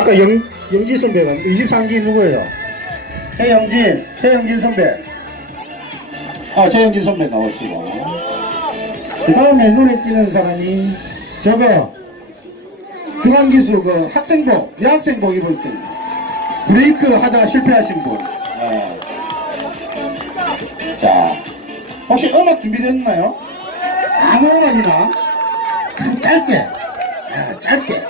아까 영, 영지 선배가 23기 누구예요? 최영진, 최영진 선배. 아, 최영진 선배 나오시고. 그 다음에 눈에 띄는 사람이 저거, 중앙기수 그 학생복, 여학생복 입을 때 브레이크 하다가 실패하신 분. 예. 자, 혹시 음악 준비됐나요? 아무 음악이나? 그럼 짧게. 아, 짧게.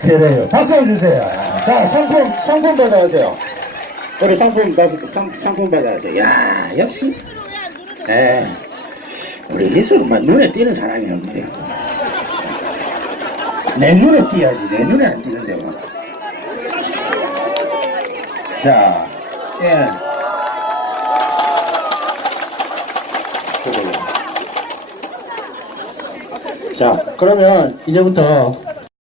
그래요. 박수 한번 주세요. 자, 상품, 상품 받아가세요. 우리 상품, 다- 상, 상품 받아가세요. 야, 역시. 에 우리 희수만 눈에 띄는 사람이 없네요. 내 눈에 띄어야지. 내 눈에 안 띄는데 뭐. 자, 예. 자, 그러면 이제부터